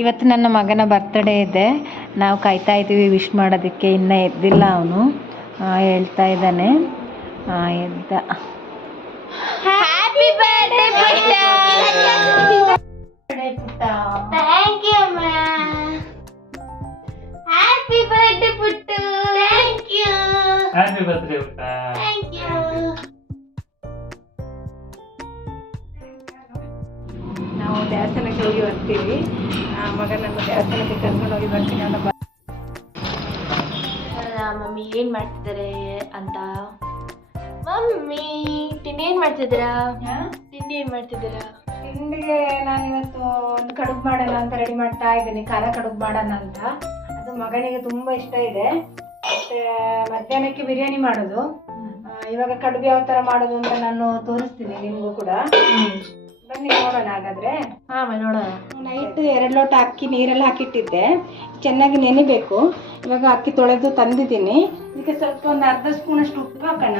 ಇವತ್ತು ನನ್ನ ಮಗನ ಬರ್ತ್ಡೇ ಇದೆ. ನಾವು ಕಾಯ್ತಾ ಇದ್ದೀವಿ ವಿಶ್ ಮಾಡೋದಕ್ಕೆ. ಇನ್ನೂ ಎದ್ದಿಲ್ಲ ಅವನು. ಹೇಳ್ತಾ ಇದ್ದಾನೆ ಎದ್ದ. ಹ್ಯಾಪಿ ಬರ್ತ್ಡೇ ಪುಟ್ಟ. ಥ್ಯಾಂಕ್ ಯು ಅಮ್ಮ. ಹ್ಯಾಪಿ ಬರ್ತ್ಡೇ ಪುಟ್ಟು. Thank you. ಹ್ಯಾಪಿ ಬರ್ತ್ಡೇ ಪುಟ್ಟ. Thank you. ನಾವು ದೇವಸ್ಥಾನಕ್ಕೆ ಹೋಗಿ ಬರ್ತೀವಿ. ಮಗನನ್ನು ದೇವಸ್ಥಾನಕ್ಕೆ ಕರ್ಕೊಂಡು ಹೋಗಿ ಬರ್ತೀನಿ. ಅವನ ಮಮ್ಮಿ ಏನ್ ಮಾಡ್ತಿದ್ದಾರೆ ಅಂತ. ಮಮ್ಮಿ ತಿಂಡಿ ಏನ್ ಮಾಡ್ತಿದ್ದೀರಾ? ತಿಂಡಿ ಏನ್ ಮಾಡ್ತಿದ್ದೀರಾ? ತಿಂಡಿಗೆ ನಾನಿವತ್ತು ಒಂದು ಕಡುಬು ಮಾಡೋಣ ಅಂತ ರೆಡಿ ಮಾಡ್ತಾ ಇದ್ದೀನಿ. ಖಾರ ಕಡುಬು ಮಾಡೋಣ ಅಂತ. ಅದು ಮಗನಿಗೆ ತುಂಬಾ ಇಷ್ಟ ಇದೆ. ಮತ್ತೆ ಮಧ್ಯಾಹ್ನಕ್ಕೆ ಬಿರಿಯಾನಿ ಮಾಡೋದು. ಇವಾಗ ಕಡುಬು ಯಾವ ತರ ಮಾಡೋದು ಅಂತ ನಾನು ತೋರಿಸ್ತೀನಿ ನಿಮಗೂ ಕೂಡ. ಬನ್ನಿ ನೋಡೋಣ ಹಾಗಾದ್ರೆ. ನೋಡೋಣ. ನೈಟ್ 2 ಲೋಟ ಅಕ್ಕಿ ನೀರಲ್ಲಿ ಹಾಕಿಟ್ಟಿದ್ದೆ. ಚೆನ್ನಾಗಿ ನೆನಿಬೇಕು. ಇವಾಗ ಅಕ್ಕಿ ತೊಳೆದು ತಂದಿದ್ದೀನಿ. ಇದಕ್ಕೆ ಸ್ವಲ್ಪ ಒಂದು ಅರ್ಧ ಸ್ಪೂನ್ ಅಷ್ಟು ಉಪ್ಪು ಹಾಕೋಣ.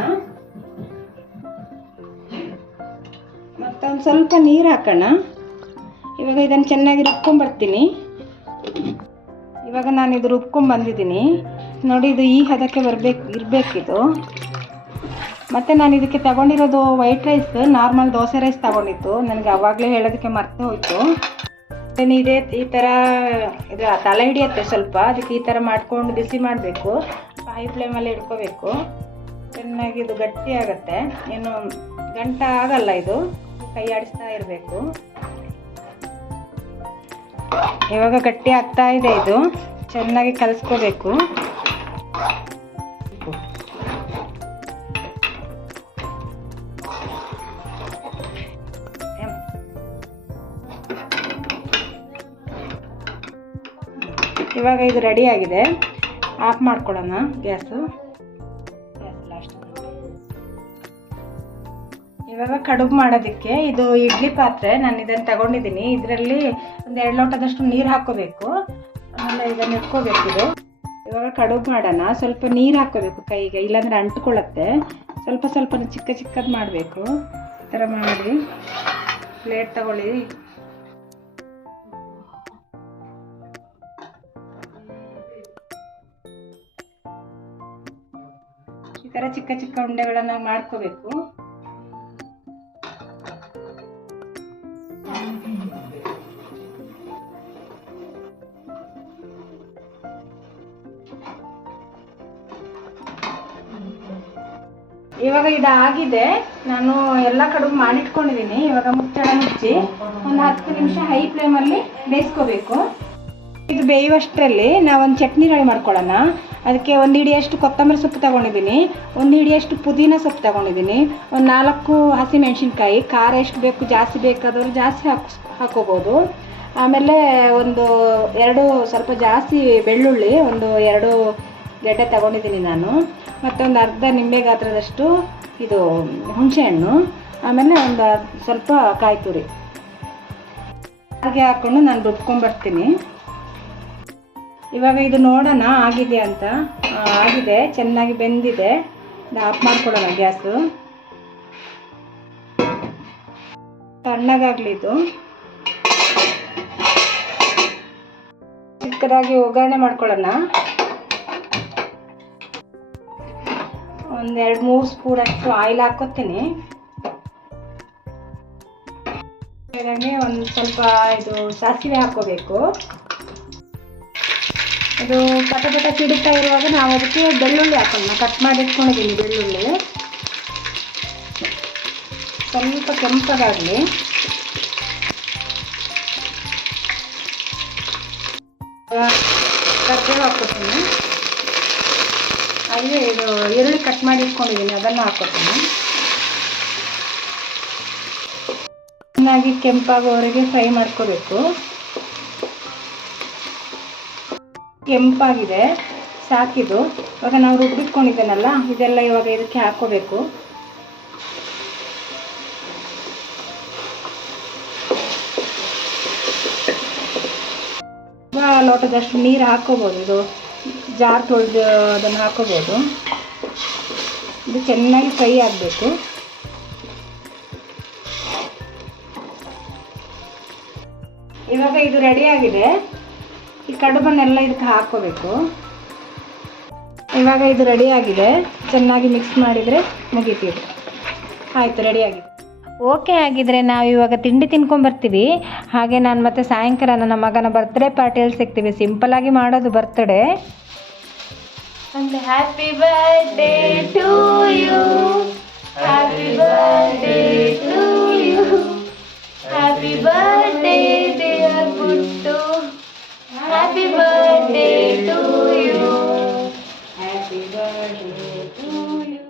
ಮತ್ತೊಂದು ಸ್ವಲ್ಪ ನೀರು ಹಾಕೋಣ. ಇವಾಗ ಇದನ್ನು ಚೆನ್ನಾಗಿ ರುಬ್ಕೊಂಡ್ಬರ್ತೀನಿ. ಇವಾಗ ನಾನು ಇದು ರುಬ್ಕೊಂಡ್ಬಂದಿದ್ದೀನಿ ನೋಡಿ. ಇದು ಈ ಹದಕ್ಕೆ ಇರಬೇಕಿದು. ಮತ್ತು ನಾನು ಇದಕ್ಕೆ ತಗೊಂಡಿರೋದು white rice, normal dosa rice ತಗೊಂಡಿತ್ತು. ನನಗೆ ಆವಾಗಲೇ ಹೇಳೋದಕ್ಕೆ ಮರ್ತು ಹೋಯಿತು. ಇದೇ ಈ ಥರ ಇದು ತಲೆ ಹಿಡಿಯುತ್ತೆ ಸ್ವಲ್ಪ. ಅದಕ್ಕೆ ಈ ಥರ ಮಾಡ್ಕೊಂಡು ಬಿಸಿ ಮಾಡಬೇಕು. ಹೈ ಫ್ಲೇಮಲ್ಲಿ ಇಟ್ಕೋಬೇಕು. ಚೆನ್ನಾಗಿ ಇದು ಗಟ್ಟಿ ಆಗುತ್ತೆ. ಏನು ಗಂಟ ಆಗಲ್ಲ. ಇದು ಕೈ ಆಡಿಸ್ತಾ ಇರಬೇಕು. ಇವಾಗ ಗಟ್ಟಿ ಆಗ್ತಾ ಇದೆ. ಇದು ಚೆನ್ನಾಗಿ ಕಲಿಸ್ಕೋಬೇಕು. ಇವಾಗ ಇದು ರೆಡಿ ಆಗಿದೆ. ಆಫ್ ಮಾಡ್ಕೊಳ್ಳೋಣ ಗ್ಯಾಸು. ಇವಾಗ ಕಡುಬು ಮಾಡೋದಕ್ಕೆ ಇದು ಇಡ್ಲಿ ಪಾತ್ರೆ. ನಾನು ಇದನ್ನು ತಗೊಂಡಿದ್ದೀನಿ. ಇದರಲ್ಲಿ ಒಂದು 2 ಲೋಟದಷ್ಟು ನೀರು ಹಾಕೋಬೇಕು. ಆಮೇಲೆ ಇದನ್ನು ಇಟ್ಕೋಬೇಕು. ಇದು ಇವಾಗ ಕಡುಬು ಮಾಡೋಣ. ಸ್ವಲ್ಪ ನೀರು ಹಾಕೋಬೇಕು ಕೈಗೆ, ಇಲ್ಲಾಂದರೆ ಅಂಟ್ಕೊಳ್ಳುತ್ತೆ. ಸ್ವಲ್ಪ ಸ್ವಲ್ಪ ಚಿಕ್ಕದು ಮಾಡಬೇಕು. ಈ ಥರ ಮಾಡಿ ಪ್ಲೇಟ್ ತಗೊಳ್ಳಿ. ಈ ಥರ ಚಿಕ್ಕ ಉಂಡೆಗಳನ್ನು ಮಾಡ್ಕೋಬೇಕು. ಇವಾಗ ಇದಾಗಿದೆ. ನಾನು ಎಲ್ಲ ಕಡುಬು ಮಾಡಿಟ್ಕೊಂಡಿದ್ದೀನಿ. ಇವಾಗ ಮುಚ್ಚಳ ಮುಚ್ಚಿ ಒಂದು 10 ನಿಮಿಷ ಹೈ ಫ್ಲೇಮಲ್ಲಿ ಬೇಯಿಸ್ಕೋಬೇಕು. ಇದು ಬೇಯುವಷ್ಟರಲ್ಲಿ ನಾವೊಂದು ಚಟ್ನಿ ರೆಡಿ ಮಾಡ್ಕೊಳ್ಳೋಣ. ಅದಕ್ಕೆ 1 ಹಿಡಿಯಷ್ಟು ಕೊತ್ತಂಬರಿ ಸೊಪ್ಪು ತಗೊಂಡಿದ್ದೀನಿ. 1 ಹಿಡಿಯಷ್ಟು ಪುದೀನ ಸೊಪ್ಪು ತಗೊಂಡಿದ್ದೀನಿ. ಒಂದು 4 ಹಸಿಮೆಣಸಿನ್ಕಾಯಿ. ಖಾರ ಎಷ್ಟು ಬೇಕು ಜಾಸ್ತಿ ಬೇಕಾದವರು ಜಾಸ್ತಿ ಹಾಕೋಬೋದು. ಆಮೇಲೆ ಒಂದು 2 ಸ್ವಲ್ಪ ಜಾಸ್ತಿ ಬೆಳ್ಳುಳ್ಳಿ, ಒಂದು 2 ಗೆಡ್ಡೆ ತಗೊಂಡಿದ್ದೀನಿ ನಾನು. ಮತ್ತೊಂದು ಅರ್ಧ ನಿಂಬೆ ಗಾತ್ರದಷ್ಟು ಇದು ಹುಣಸೆಹಣ್ಣು. ಆಮೇಲೆ ಒಂದು ಸ್ವಲ್ಪ ಕಾಯಿ ತುರಿ ಹಾಗೆ ಹಾಕ್ಕೊಂಡು ನಾನು ರುಬ್ಕೊಂಡ್ಬರ್ತೀನಿ. ಇವಾಗ ಇದು ನೋಡೋಣ ಆಗಿದೆ ಅಂತ. ಆಗಿದೆ, ಚೆನ್ನಾಗಿ ಬೆಂದಿದೆ. ಆಫ್ ಮಾಡ್ಕೊಳ್ಳೋಣ ಗ್ಯಾಸು. ತಣ್ಣಗಾಗಲಿ ಇದು. ಚಿಕ್ಕದಾಗಿ ಒಗ್ಗರಣೆ ಮಾಡ್ಕೊಳ್ಳೋಣ. ಒಂದು 2-3 ಸ್ಪೂನ್ ಅಷ್ಟು ಆಯಿಲ್ ಹಾಕೋತೀನಿ. ಹಾಗೆ ಒಂದು ಸ್ವಲ್ಪ ಇದು ಸಾಸಿವೆ ಹಾಕೋಬೇಕು. ಇದು ಪಟ ಸಿಡುತ್ತಾ ಇರುವಾಗ ನಾವು ಅದಕ್ಕೆ ಬೆಳ್ಳುಳ್ಳಿ ಹಾಕೋಣ. ಕಟ್ ಮಾಡಿ ಇಟ್ಕೊಂಡಿದ್ದೀನಿ ಬೆಳ್ಳುಳ್ಳಿ. ಸ್ವಲ್ಪ ಕೆಂಪಗಾಗಲಿ. ಕರಿಬೇವು ಹಾಕೋತೀನಿ. ಹಾಗೆ ಇದು ಈರುಳ್ಳಿ ಕಟ್ ಮಾಡಿ ಇಟ್ಕೊಂಡಿದ್ದೀನಿ, ಅದನ್ನು ಹಾಕೋತೀನಿ. ಚೆನ್ನಾಗಿ ಕೆಂಪಾಗೋವರೆಗೆ ಫ್ರೈ ಮಾಡ್ಕೋಬೇಕು. ಕೆಂಪಾಗಿದೆ, ಸಾಕಿದು. ಇವಾಗ ನಾವು ರುಬ್ಬಿಟ್ಕೊಂಡಿದ್ದೇನಲ್ಲ ಇದೆಲ್ಲ ಇವಾಗ ಇದಕ್ಕೆ ಹಾಕೋಬೇಕು. ಲೋಟದಷ್ಟು ನೀರು ಹಾಕೋಬೋದು. ಇದು ಜಾರ್ ತೊಳೆದು ಅದನ್ನು ಹಾಕೋಬೋದು. ಇದು ಚೆನ್ನಾಗಿ ಫ್ರೈ ಆಗಬೇಕು. ಇವಾಗ ಇದು ರೆಡಿ ಆಗಿದೆ. ಈ ಕಡುಬನ್ನೆಲ್ಲ ಇದಕ್ಕೆ ಹಾಕೋಬೇಕು. ಇವಾಗ ಇದು ರೆಡಿ ಆಗಿದೆ. ಚೆನ್ನಾಗಿ ಮಿಕ್ಸ್ ಮಾಡಿದರೆ ಮುಗೀತಿದೆ. ಆಯಿತು, ರೆಡಿ ಆಗಿದೆ. ಓಕೆ, ಆಗಿದ್ರೆ ನಾವು ಇವಾಗ ತಿಂಡಿ ತಿನ್ಕೊಂಬರ್ತೀವಿ. ಹಾಗೆ ನಾನು ಮತ್ತೆ ಸಾಯಂಕಾಲ ನನ್ನ ಮಗನ ಬರ್ತ್ಡೇ ಪಾರ್ಟಿಯಲ್ಲಿ ಸಿಗ್ತೀವಿ. ಸಿಂಪಲ್ಲಾಗಿ ಮಾಡೋದು ಬರ್ತ್ಡೇ. ಅಂದ್ರೆ happy birthday to you, happy birthday to you, happy birthday dear Puttu, happy birthday to you, happy birthday to you.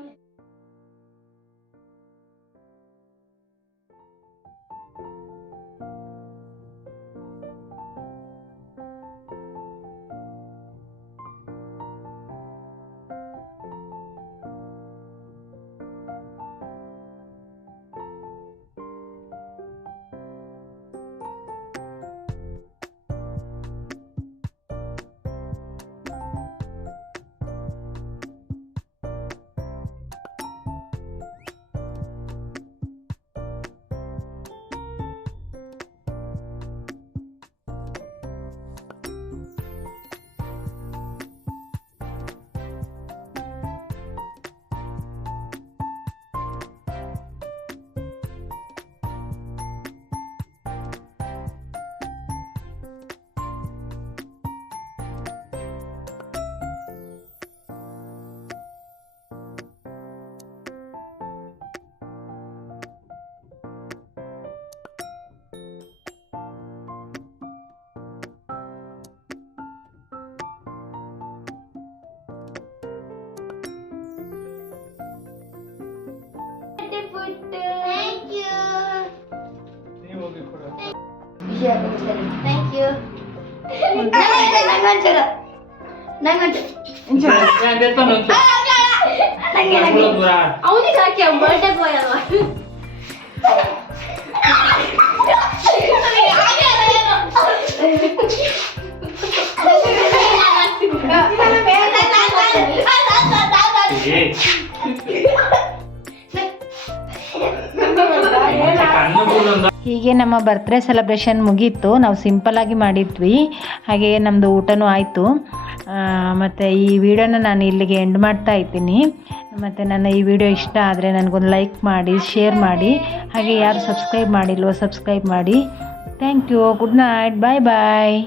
Thank you. ನೀವು ಹೋಗಿ ಕೊಡು. Thank you. ಯಾಕೆ ಎತ್ತಾನ ಅಂತ? ಕೊಡು ದೂರ. ಅವನಿಗೆ ಹಾಕಿ ಬರ್ಡೇ ಬಾಯ್ ಅಲ್ವಾ? ಏ. ಕಣ್ಣು ಬಿಡೊಂದು. ಹೀಗೆ ನಮ್ಮ ಬರ್ತ್ಡೇ ಸೆಲೆಬ್ರೇಷನ್ ಮುಗೀತು. ನಾವು ಸಿಂಪಲ್ಲಾಗಿ ಮಾಡಿದ್ವಿ. ಹಾಗೆ ನಮ್ಮದು ಊಟನೂ ಆಯಿತು. ಮತ್ತು ಈ ವಿಡಿಯೋನ ನಾನು ಇಲ್ಲಿಗೆ ಎಂಡ್ ಮಾಡ್ತಾ ಇದ್ದೀನಿ. ಮತ್ತು ನನ್ನ ಈ ವಿಡಿಯೋ ಇಷ್ಟ ಆದರೆ ನನಗೊಂದು ಲೈಕ್ ಮಾಡಿ, ಶೇರ್ ಮಾಡಿ. ಹಾಗೆ ಯಾರು ಸಬ್ಸ್ಕ್ರೈಬ್ ಮಾಡಿಲ್ವೋ ಸಬ್ಸ್ಕ್ರೈಬ್ ಮಾಡಿ. Thank you. Good night. Bye bye.